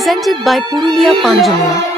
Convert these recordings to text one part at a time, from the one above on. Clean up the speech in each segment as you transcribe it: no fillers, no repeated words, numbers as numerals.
presented by Purulia Panjamia.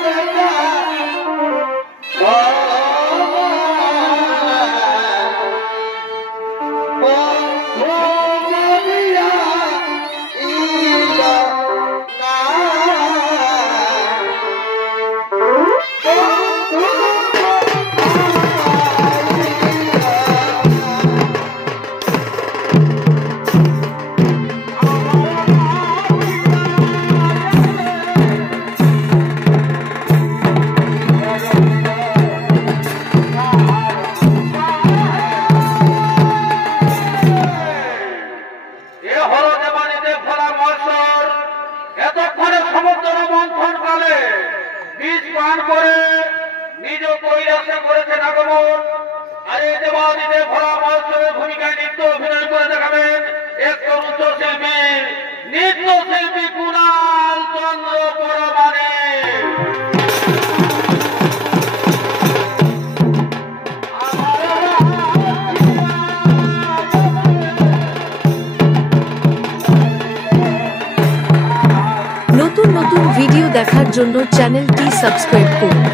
নতুন নতুন video দেখার জন্য চ্যানেলটি সাবস্ক্রাইব করুন।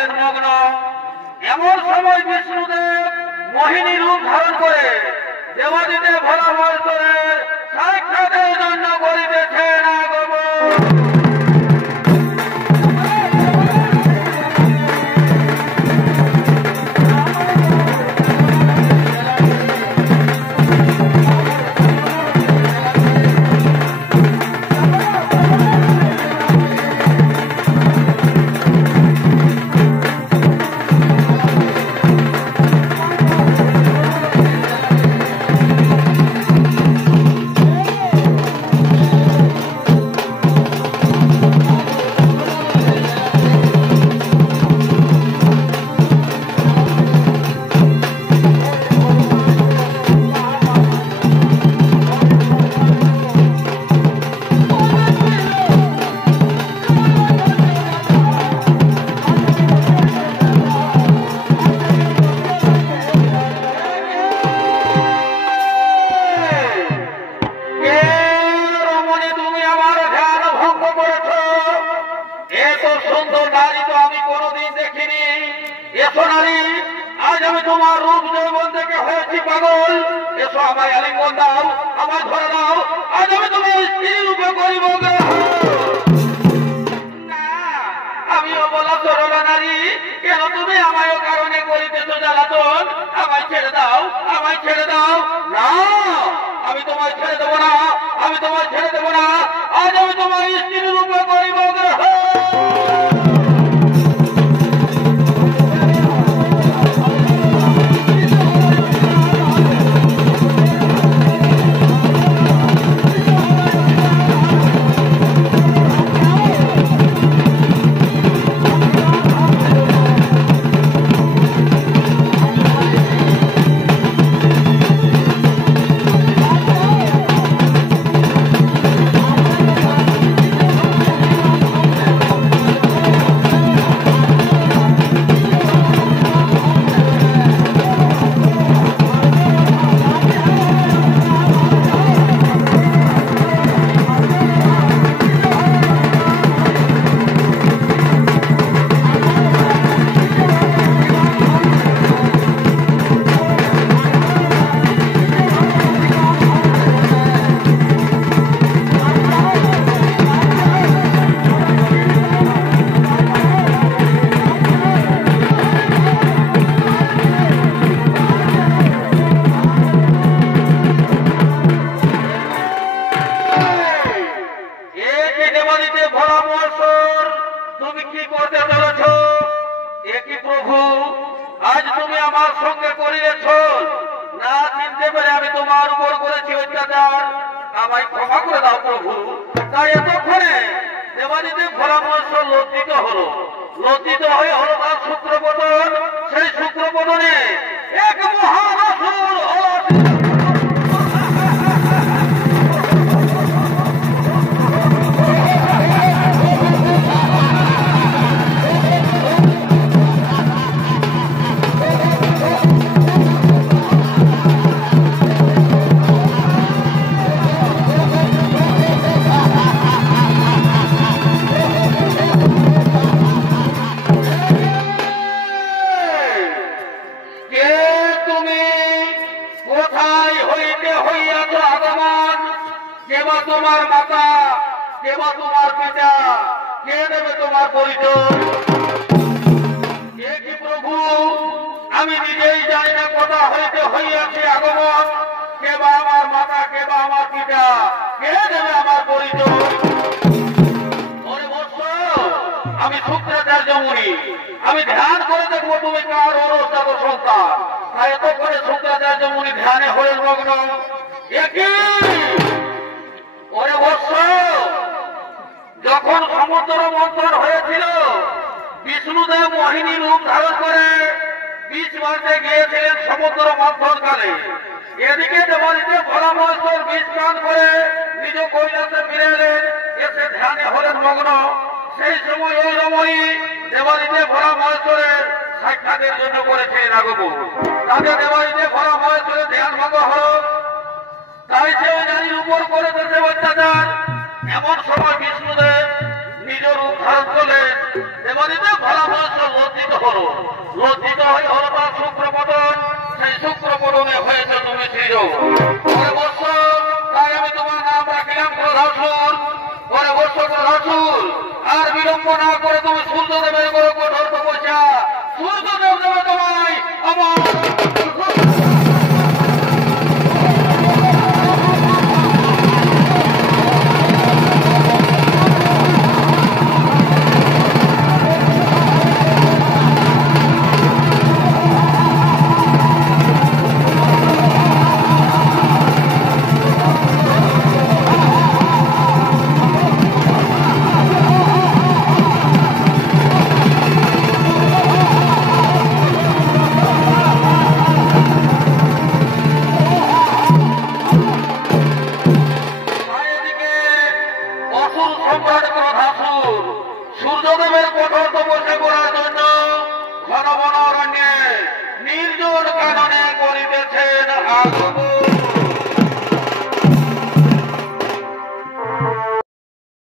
হলেন মগ্ন। এমন সময় বিষ্ণুদেব মোহিনী রূপ ধারণ করে দেবাদিদেব ভোলা মহেশ্বরের সাক্ষাতের জন্য করিতেছেন আগমন। আজ আমি তোমার রূপ যৌবন থেকে হয়েছি পাগল, এসো আমায় আলিঙ্গন দাও, আমায় ধরে দাও, আজ আমি তোমার স্ত্রী রূপে করিব। আমিও বলা সরলা নারী, কেন তুমি আমায় কারণে করিতেছ জ্বালাতন? আমায় ছেড়ে দাও, আমায় ছেড়ে দাও। না, আমি তোমায় ছেড়ে দেবো না, আমি তোমায় ছেড়ে দেবো না, আজ আমি তোমার স্ত্রী রূপে করিব। তুমি কি করতে চলেছ? একই প্রভু, আজ তুমি আমার সঙ্গে করিয়েছ, না চিনতে পেরে আমি তোমার উপর করেছি অত্যাচার, আমায় ক্ষমা করে দাও প্রভু। তাই এতক্ষণে দেবাদিদেব ভোলা মহেশ্বর লজ্জিত হলো, লজ্জিত হয়ে হলো তার শুক্রপতন। সেই শুক্রপতনে এক মহান অসুর হলো। তোমার মাতা, কেবা তোমার পিতা, কে দেবে তোমার পরিচয়? কি প্রভু, আমি নিজেই জানি না কোথা হইতে হইয়াছে আগমন। কেবা আমার মাতা, কেবা আমার পিতা, কে দেবে আমার পরিচয়? আমি শুক্রাচার্য মুনি, আমি ধ্যান করে দেখবো তুমি কার অরস্থাত সন্তান। তাই এত করে শুক্রাচার্য মুনি ধ্যানে হয়ে মগ্ন। ওরে বৎস, যখন সমুদ্র মন্থন হয়েছিল, বিষ্ণুদেব মোহিনী রূপ ধারণ করে বীজ মারতে গিয়েছিলেন সমুদ্র মন্থন কালে। এদিকে দেবাদিদেব ভোলা মহেশ্বর বীজ পান করে নিজ কৈলাসে ফিরে এলেন, এসে ধ্যানে হলেন মগ্ন। সেই সময় ওই রমণী দেবাদিদেব ভোলা মহেশ্বরের সাক্ষাতের জন্য করেছিলেন আগমন। তাদের দেবাদিদেব ভোলা মহেশ্বরের ধ্যান ভঙ্গ হল। তাই সে ওই নারীর উপর করে দেশে অত্যাচার। এমন সময় বিষ্ণুদেব নিজ রূপ ধারণ করলেন। দেবাদিদেব ভোলা মহেশ্বর লজ্জিত হিরো। ওরে বৎস, তাই আমি তোমার নাম রাখিলাম ক্রোধাসুর। ওরে বৎস ক্রোধাসুর, আর বিলম্ব না করে তুমি সূর্যদেবের করে কঠোর তপস্যা। সূর্যদেব দেবে তোমায় আমার অসুর সম্রাট ক্রোধাসুর সূর্যদেবের কঠোর তপস্যা করার জন্য ঘন বন অরণ্যে নির্জন কাননে করিতেছেন আগমন।